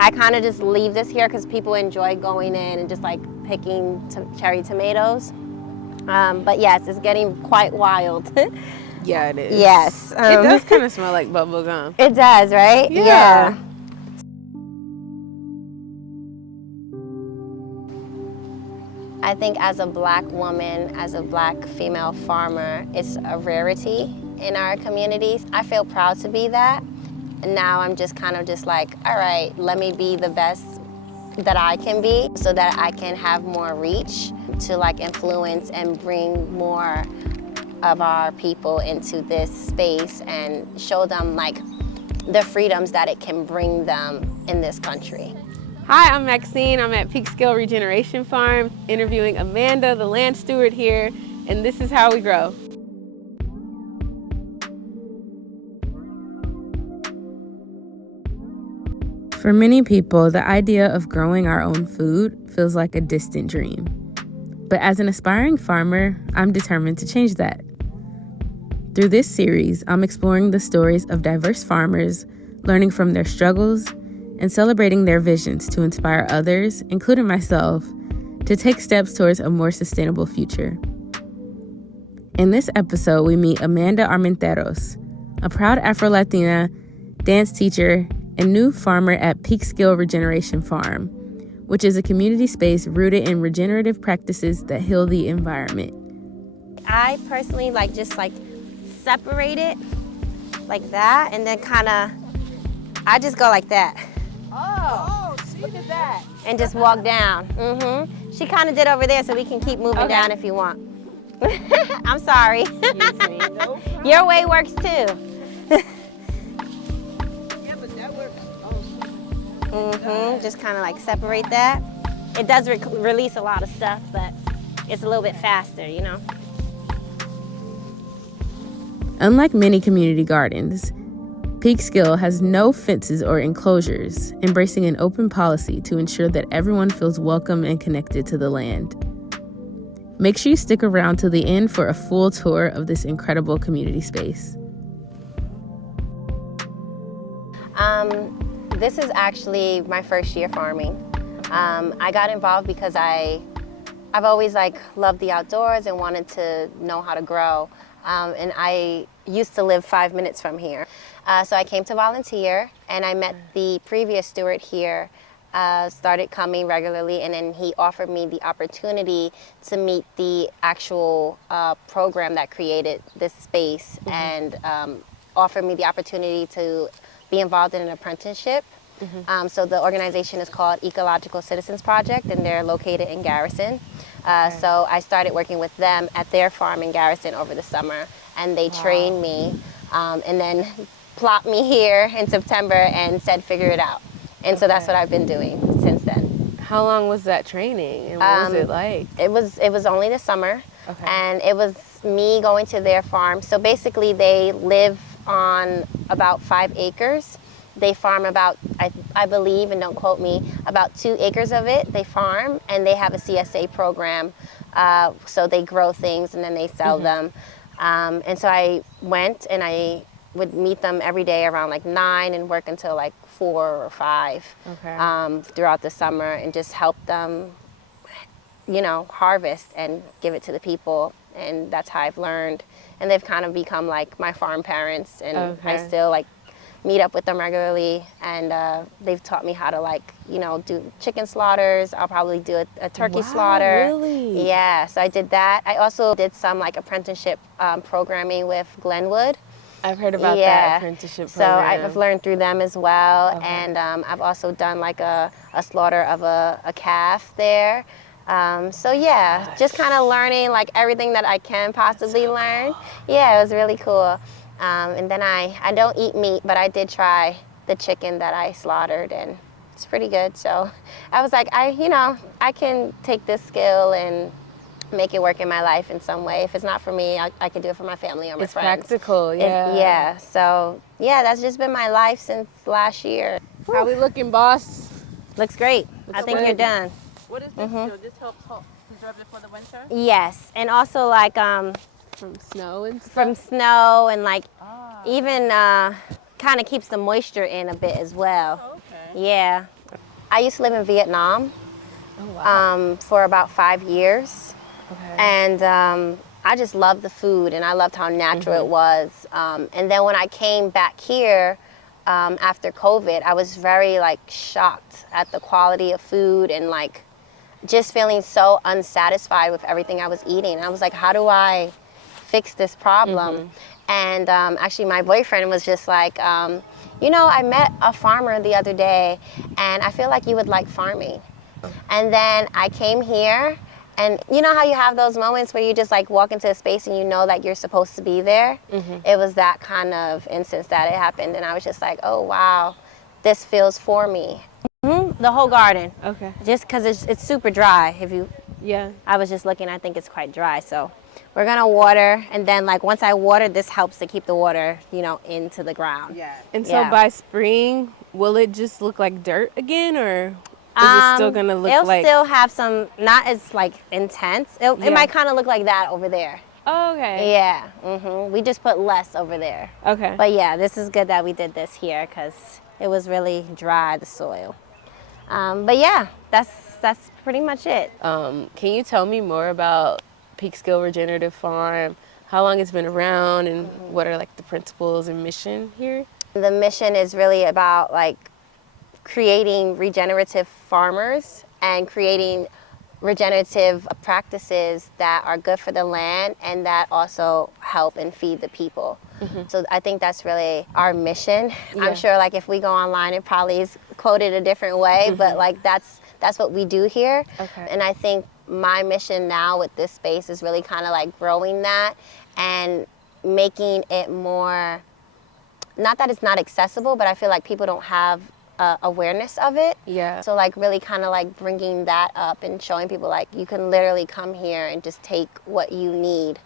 I kind of just leave this here because people enjoy going in and just like picking cherry tomatoes. But yes, it's getting quite wild. Yeah, it is. Yes. It does kind of smell like bubble gum. It does, right? Yeah. I think as a black woman, as a black female farmer, it's a rarity in our communities. I feel proud to be that. And now I'm just kind of just like, all right, let me be the best that I can be so that I can have more reach to like influence and bring more of our people into this space and show them like the freedoms that it can bring them in this country. Hi, I'm Maxine. I'm at Peekskill Regeneration Farm, interviewing Amanda, the land steward here, and this is how we grow. For many people, the idea of growing our own food feels like a distant dream. But as an aspiring farmer, I'm determined to change that. Through this series, I'm exploring the stories of diverse farmers, learning from their struggles, and celebrating their visions to inspire others, including myself, to take steps towards a more sustainable future. In this episode, we meet Amanda Armenteros, a proud Afro Latina, dance teacher, and new farmer at Peekskill Regeneration Farm, which is a community space rooted in regenerative practices that heal the environment. I personally just separate it like that, and then I just go like that. Oh, she did that. And just walk down. She kind of did over there, so we can keep moving down if you want. I'm sorry. No Your way works too. Just kind of like separate that. It does release a lot of stuff, but it's a little bit faster, you know? Unlike many community gardens, Peekskill has no fences or enclosures, embracing an open policy to ensure that everyone feels welcome and connected to the land. Make sure you stick around to the end for a full tour of this incredible community space. This is actually my first year farming. I got involved because I've always loved the outdoors and wanted to know how to grow. And I used to live 5 minutes from here. So I came to volunteer, and I met the previous steward here, started coming regularly, and then he offered me the opportunity to meet the actual program that created this space, and offered me the opportunity to be involved in an apprenticeship. So the organization is called Ecological Citizens Project, and they're located in Garrison. So I started working with them at their farm in Garrison over the summer, and they trained me, and then plopped me here in September and said, figure it out. And so that's what I've been doing since then. How long was that training, and what was it like? It was only the summer, and it was me going to their farm. So basically they live on about 5 acres. They farm about, I believe, and don't quote me, about 2 acres of it they farm, and they have a CSA program. So they grow things and then they sell them. And so I went and I would meet them every day around 9 and work until 4 or 5 throughout the summer, and just help them, harvest and give it to the people. And that's how I've learned. And they've kind of become like my farm parents, and I still meet up with them regularly, and they've taught me how to do chicken slaughters. I'll probably do a turkey slaughter. Really? Yeah, so I did that. I also did some apprenticeship programming with Glenwood. I've heard about that apprenticeship program. So I've learned through them as well, and I've also done a slaughter of a calf there. So yeah, just kind of learning everything that I can possibly learn. Yeah, it was really cool. And then I don't eat meat, but I did try the chicken that I slaughtered, and it's pretty good. So I was like, I can take this skill and make it work in my life in some way. If it's not for me, I can do it for my family or my friends. It's practical, yeah. Yeah, so yeah, that's just been my life since last year. How we looking, boss? Looks great. I think you're done. What is this do? This helps preserve it for the winter? Yes, and also from snow and stuff? From snow, and even kind of keeps the moisture in a bit as well. Oh, okay. Yeah. I used to live in Vietnam Oh, wow. for about 5 years. Okay. And I just loved the food, and I loved how natural it was. And then when I came back here after COVID, I was very like shocked at the quality of food and like just feeling so unsatisfied with everything I was eating. I was like, how do I fix this problem? And actually my boyfriend was just like, you know, I met a farmer the other day and I feel like you would like farming. And then I came here, and you know how you have those moments where you just like walk into a space and you know that you're supposed to be there? It was that kind of instance that it happened, and I was just like, oh wow, this feels for me. The whole garden. Okay. Just because it's super dry. Yeah. I was just looking, I think it's quite dry, so we're gonna water, and then like once I water, this helps to keep the water, you know, into the ground. Yeah. And so Yeah. by spring, will it just look like dirt again, or is it still gonna look it'll like? still have some, not as like intense. It Yeah. might kind of look like that over there. Oh, okay. Yeah. We just put less over there. Okay. But yeah, this is good that we did this here because it was really dry, the soil. But yeah, that's pretty much it. Can you tell me more about Peekskill Regenerative Farm? How long it's been around, and what are like the principles and mission here? The mission is really about like creating regenerative farmers and creating regenerative practices that are good for the land and that also help and feed the people. So I think that's really our mission. Yeah. I'm sure like if we go online, it probably is quoted a different way, but like that's what we do here. Okay. And I think my mission now with this space is really kind of like growing that and making it more, not that it's not accessible, but I feel like people don't have awareness of it. Yeah. So like really kind of like bringing that up and showing people like you can literally come here and just take what you need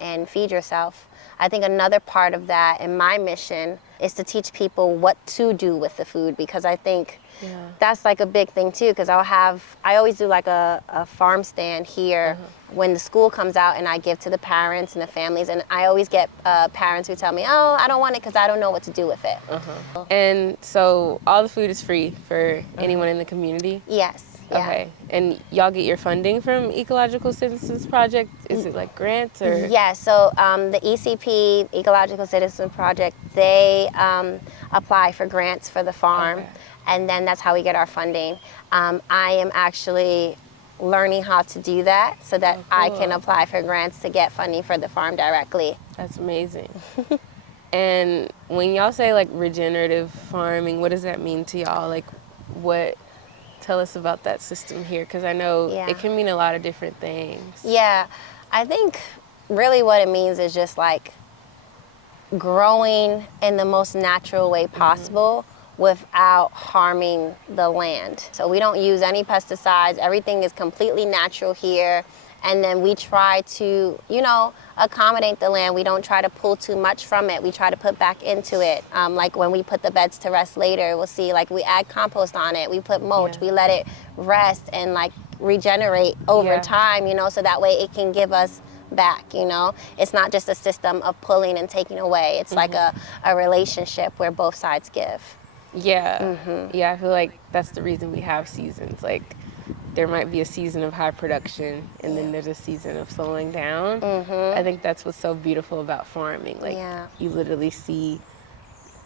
and feed yourself. I think another part of that in my mission is to teach people what to do with the food, because I think that's like a big thing too, because I always do like a farm stand here when the school comes out, and I give to the parents and the families, and I always get parents who tell me, oh, I don't want it because I don't know what to do with it. And so all the food is free for anyone in the community? Yes. Yeah. Okay. And y'all get your funding from Ecological Citizens Project? Is it like grants or? Yeah, so the ECP, Ecological Citizen Project, they apply for grants for the farm, and then that's how we get our funding. I am actually learning how to do that so that I can apply for grants to get funding for the farm directly. That's amazing. And when y'all say like regenerative farming, what does that mean to y'all? Like tell us about that system here, because I know it can mean a lot of different things. Yeah, I think really what it means is just like growing in the most natural way possible without harming the land. So we don't use any pesticides. Everything is completely natural here. And then we try to, you know, accommodate the land. We don't try to pull too much from it. We try to put back into it. Like when we put the beds to rest later, we'll see like we add compost on it. We put mulch. We let it rest and like regenerate over time, you know, so that way it can give us back, you know. It's not just a system of pulling and taking away. It's like a relationship where both sides give. Yeah. Yeah, I feel like that's the reason we have seasons. Like there might be a season of high production and then there's a season of slowing down. I think that's what's so beautiful about farming. Like you literally see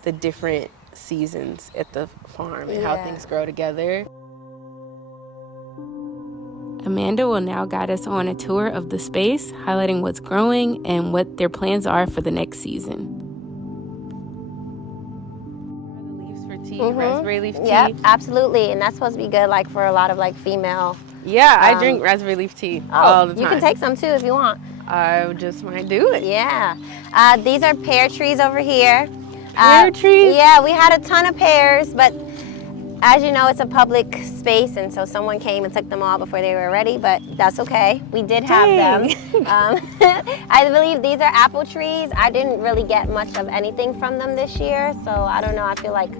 the different seasons at the farm and how things grow together. Amanda will now guide us on a tour of the space, highlighting what's growing and what their plans are for the next season. Raspberry leaf tea. Yep, absolutely. And that's supposed to be good like for a lot of like female. Yeah, I drink raspberry leaf tea all the time. You can take some too if you want. I just might do it. Yeah. These are pear trees over here. Pear trees? Yeah, we had a ton of pears, but as you know, it's a public space, and so someone came and took them all before they were ready, but that's okay. We did have them. I believe these are apple trees. I didn't really get much of anything from them this year, so I don't know. I feel like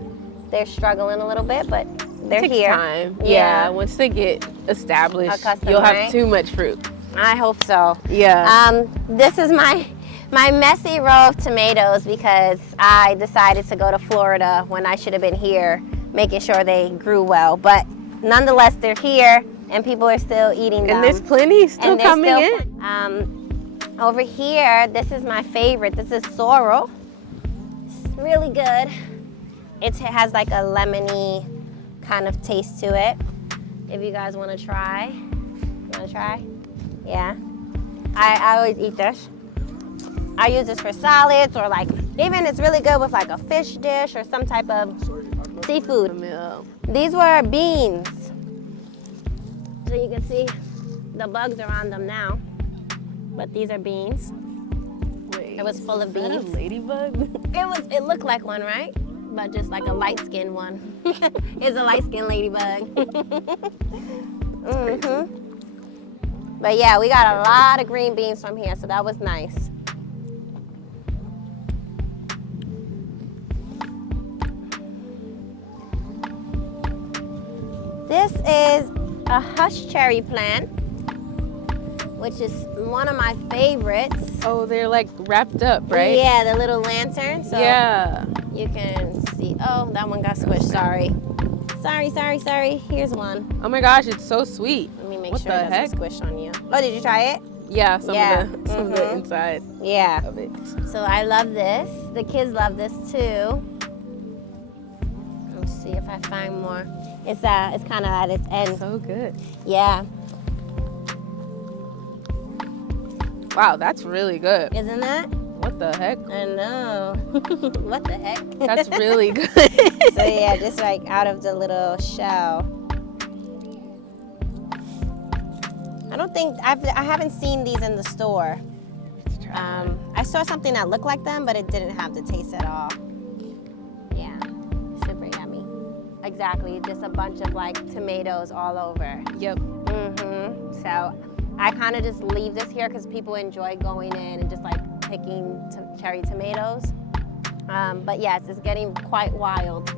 they're struggling a little bit, but they're Takes here. Time. Yeah, once they get established, Accustomed, you'll have right? too much fruit. I hope so. Yeah. This is my messy row of tomatoes because I decided to go to Florida when I should have been here, making sure they grew well. But nonetheless, they're here and people are still eating them. And there's plenty still And they're coming still, in. over here, this is my favorite. This is sorrel. It's really good. It has like a lemony kind of taste to it. If you guys want to try. You want to try? Yeah. I always eat this. I use this for salads or like, even it's really good with like a fish dish or some type of seafood. These were beans. So you can see the bugs are on them now. But these are beans. Wait, it was full of beans. Is that a ladybug? It looked like one, right? But just like a light-skinned one. It's a light-skinned ladybug. But yeah, we got a lot of green beans from here, so that was nice. This is a hush cherry plant, which is one of my favorites. Oh, they're like wrapped up, right? Yeah, the little lantern. So yeah. You can see. Oh, that one got squished. Sorry. Sorry. Here's one. Oh my gosh, it's so sweet. Let me make What sure the it heck? doesn't squish on you. Oh, did you try it? Yeah, some of the inside Yeah. of it. So I love this. The kids love this too. Let's see if I find more. It's kind of at its end. So good. Yeah. Wow, that's really good. Isn't it? What the heck? I know. What the heck? That's really good. So yeah, just like out of the little shell. I don't think I haven't seen these in the store. Let's try. I saw something that looked like them, but it didn't have the taste at all. Yeah, super yummy. Exactly, just a bunch of like tomatoes all over. Yep. So I kind of just leave this here because people enjoy going in and just like picking cherry tomatoes. But yes, it's getting quite wild.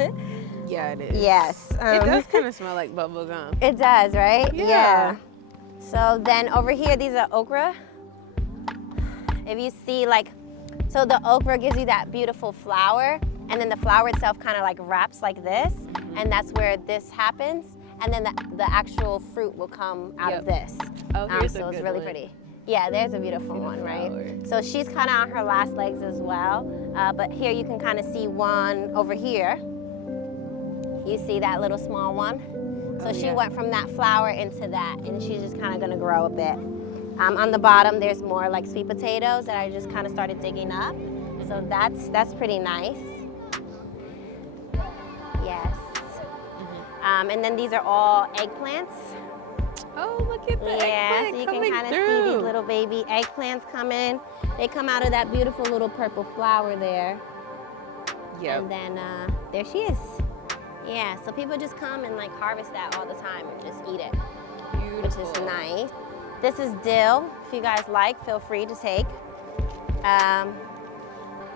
Yeah, it is. Yes. It does kind of smell like bubble gum. It does, right? Yeah. So then over here, these are okra. If you see so the okra gives you that beautiful flower, and then the flower itself kind of like wraps like this, and that's where this happens, and then the actual fruit will come out of this. Oh, here's so a it's good really one. pretty. Yeah, there's a beautiful one, right? So she's kind of on her last legs as well, but here you can kind of see one over here. You see that little small one? So she went from that flower into that, and she's just kind of gonna grow a bit. On the bottom, there's more like sweet potatoes that I just kind of started digging up. So that's pretty nice. Yes. And then these are all eggplants. Oh, look at the Yeah, eggplant so you coming can kind of through. see these little baby eggplants come in. They come out of that beautiful little purple flower there. Yep. And then there she is. Yeah, so people just come and like harvest that all the time and just eat it, Beautiful. which is nice. This is dill. If you guys like, feel free to take.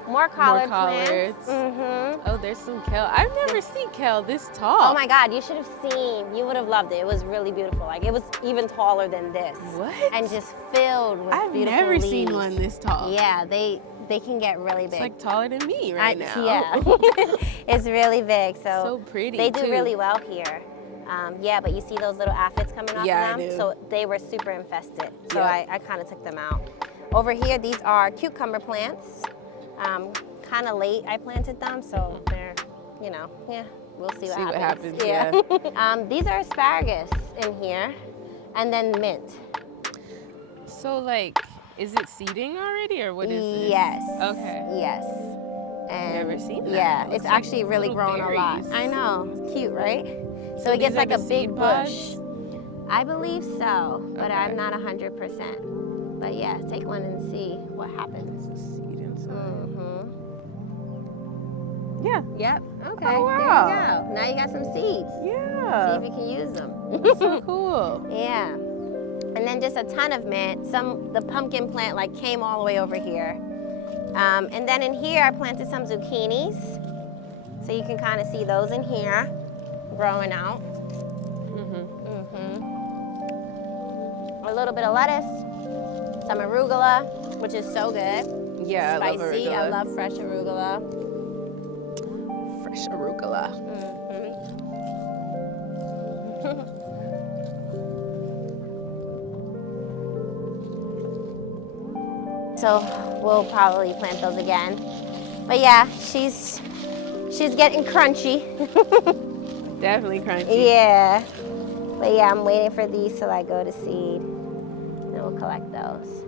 More collard plants. Oh, there's some kale. I've never seen kale this tall. Oh my God, you should have seen. You would have loved it. It was really beautiful. Like it was even taller than this. What? And just filled with I've beautiful never leaves. seen one this tall. Yeah, they can get really big. It's like taller than me right now. Yeah, it's really big. So pretty. They do too. really well here. Yeah, but you see those little aphids coming off Yeah, of them? I do. So they were super infested. So Yep. I kind of took them out. Over here, these are cucumber plants. Kind of late I planted them, so they're, we'll see what happens. Yeah. These are asparagus in here, and then mint. So like, is it seeding already, or what is this? Yes. Okay. Yes. And Never seen that. Yeah, Looks it's like actually really little growing a lot. berries. I know, it's cute, right? So it these gets are like the a big seed bush. pods? I believe so, but Okay. I'm not 100%. But yeah, take one and see what happens. Seed inside. Yeah. Yep. Okay. Oh, There wow. you go. Now you got some seeds. See Yeah. if you can use them. That's so cool. Yeah. And then just a ton of mint. The pumpkin plant like came all the way over here. And then in here I planted some zucchinis. So you can kind of see those in here growing out. A little bit of lettuce, some arugula, which is so good. Yeah, I love Spicy. arugula. I love fresh arugula. Fresh arugula. So we'll probably plant those again. But yeah, she's getting crunchy. Definitely crunchy. Yeah. But yeah, I'm waiting for these to like go to seed. And then we'll collect those.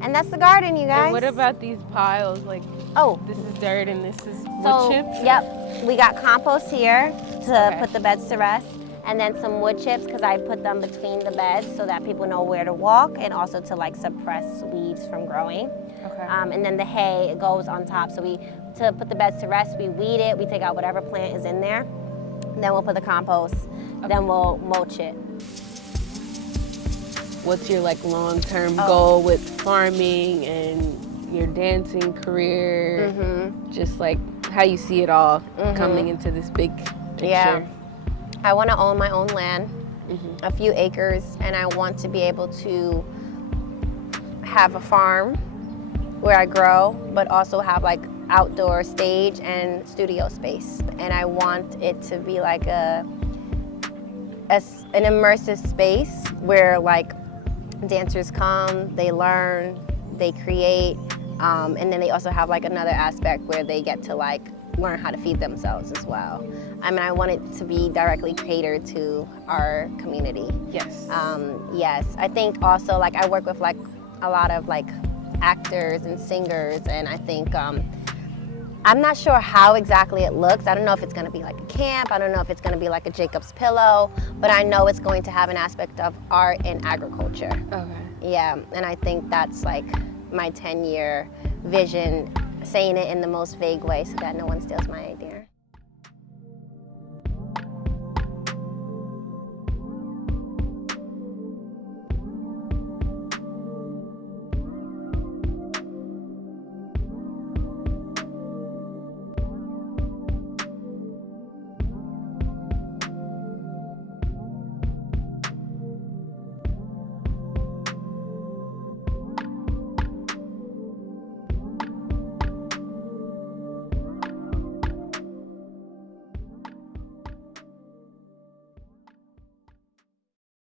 And that's the garden, you guys. And what about these piles? Like, oh, this is dirt and this is so, wood chips? Yep. We got compost here to Okay. put the beds to rest. And then some wood chips because I put them between the beds so that people know where to walk and also to like suppress weeds from growing. Okay. And then the hay goes on top. So to put the beds to rest, we weed it, we take out whatever plant is in there. Then we'll put the compost, then we'll mulch it. What's your like long-term goal with farming and your dancing career? Just like how you see it all coming into this big picture. Yeah. I want to own my own land, a few acres, and I want to be able to have a farm where I grow, but also have like outdoor stage and studio space. And I want it to be like an immersive space where like dancers come, they learn, they create, and then they also have like another aspect where they get to like learn how to feed themselves as well. I mean, I want it to be directly catered to our community. Yes. Yes, I think also like I work with like a lot of like actors and singers, and I think I'm not sure how exactly it looks. I don't know if it's going to be like a camp. I don't know if it's going to be like a Jacob's Pillow, but I know it's going to have an aspect of art and agriculture. Okay. Yeah, and I think that's like my 10-year vision, saying it in the most vague way so that no one steals my idea.